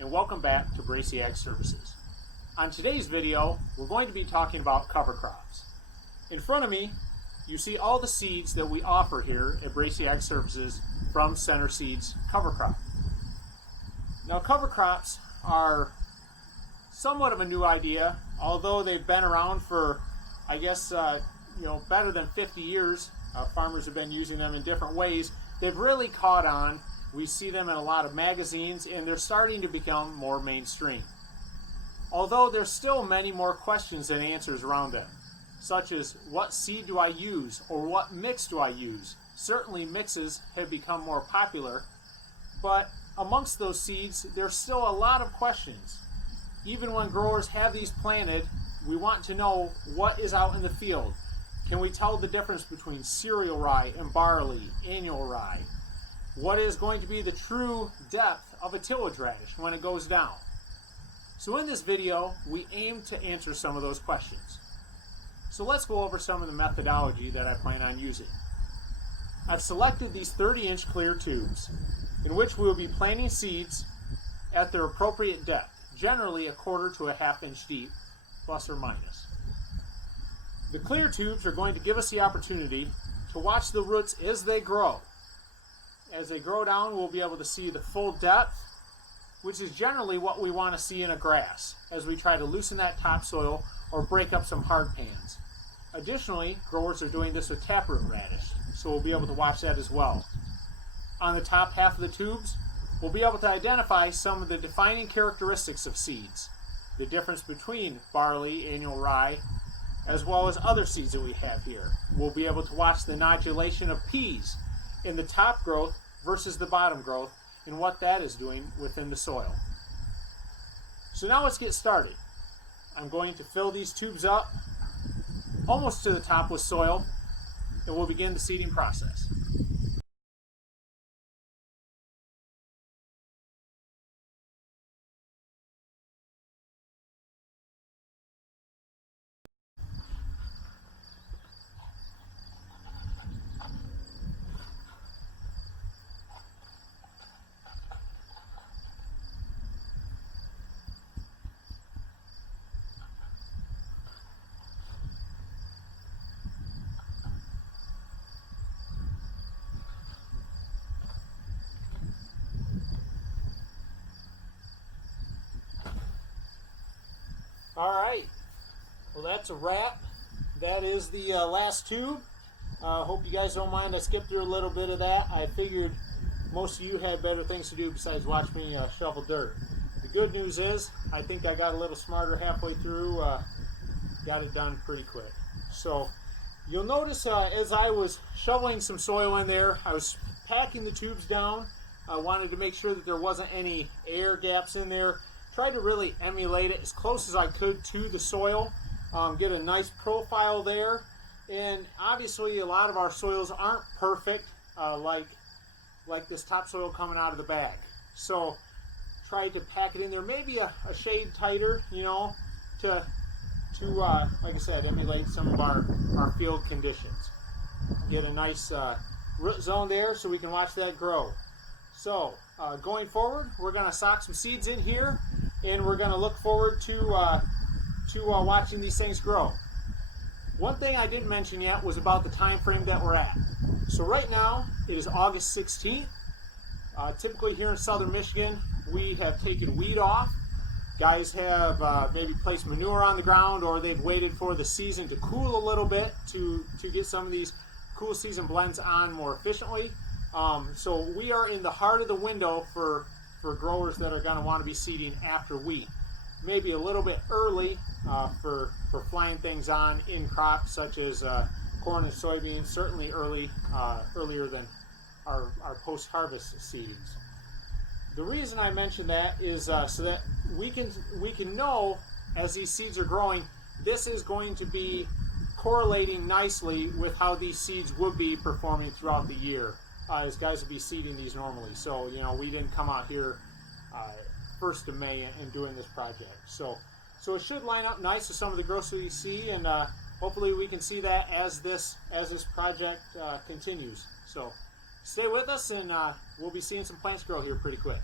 and welcome back to Bracey Ag Services. On today's video, we're going to be talking about cover crops. In front of me, you see all the seeds that we offer here at Bracey Ag Services from Center Seeds Cover Crop. Now, cover crops are somewhat of a new idea, although they've been around for, I guess, better than 50 years. Farmers have been using them in different ways. They've really caught on. We see them in a lot of magazines, and they're starting to become more mainstream. Although there's still many more questions than answers around them, such as what seed do I use or what mix do I use? Certainly mixes have become more popular, but amongst those seeds, there's still a lot of questions. Even when growers have these planted, we want to know what is out in the field. Can we tell the difference between cereal rye and barley, annual rye? What is going to be the true depth of a tillage radish when it goes down? So in this video, we aim to answer some of those questions. So let's go over some of the methodology that I plan on using. I've selected these 30-inch clear tubes in which we will be planting seeds at their appropriate depth, generally a 1/4 to a 1/2 inch deep, plus or minus. The clear tubes are going to give us the opportunity to watch the roots as they grow. As they grow down, we'll be able to see the full depth, which is generally what we want to see in a grass as we try to loosen that topsoil or break up some hard pans. Additionally, growers are doing this with taproot radish, so we'll be able to watch that as well. On the top half of the tubes, we'll be able to identify some of the defining characteristics of seeds, the difference between barley, annual rye, as well as other seeds that we have here. We'll be able to watch the nodulation of peas in the top growth versus the bottom growth and what that is doing within the soil. So now let's get started. I'm going to fill these tubes up almost to the top with soil, and we'll begin the seeding process. Alright, well that's a wrap. That is the last tube. Hope you guys don't mind I skipped through a little bit of that. I figured most of you had better things to do besides watch me shovel dirt. The good news is, I think I got a little smarter halfway through, got it done pretty quick. So, you'll notice as I was shoveling some soil in there, I was packing the tubes down. I wanted to make sure that there wasn't any air gaps in there. Tried to really emulate it as close as I could to the soil, get a nice profile there. And obviously a lot of our soils aren't perfect, like this topsoil coming out of the bag. So tried to pack it in there maybe a shade tighter, to like I said, emulate some of our field conditions. Get a nice root zone there so we can watch that grow. So going forward, we're going to sock some seeds in here, and we're going to look forward to watching these things grow. One thing I didn't mention yet was about the time frame that we're at. So right now, it is August 16th. Typically here in southern Michigan, we have taken weed off. Guys have maybe placed manure on the ground, or they've waited for the season to cool a little bit to get some of these cool season blends on more efficiently. So we are in the heart of the window for growers that are going to want to be seeding after wheat. Maybe a little bit early for flying things on in crops such as corn and soybeans, certainly earlier than our post-harvest seedings. The reason I mention that is so that we can know as these seeds are growing, this is going to be correlating nicely with how these seeds would be performing throughout the year. As guys will be seeding these normally. So, we didn't come out here 1st of May and doing this project. So it should line up nice with some of the growth we see, and hopefully we can see that as this project continues. So stay with us, and we'll be seeing some plants grow here pretty quick.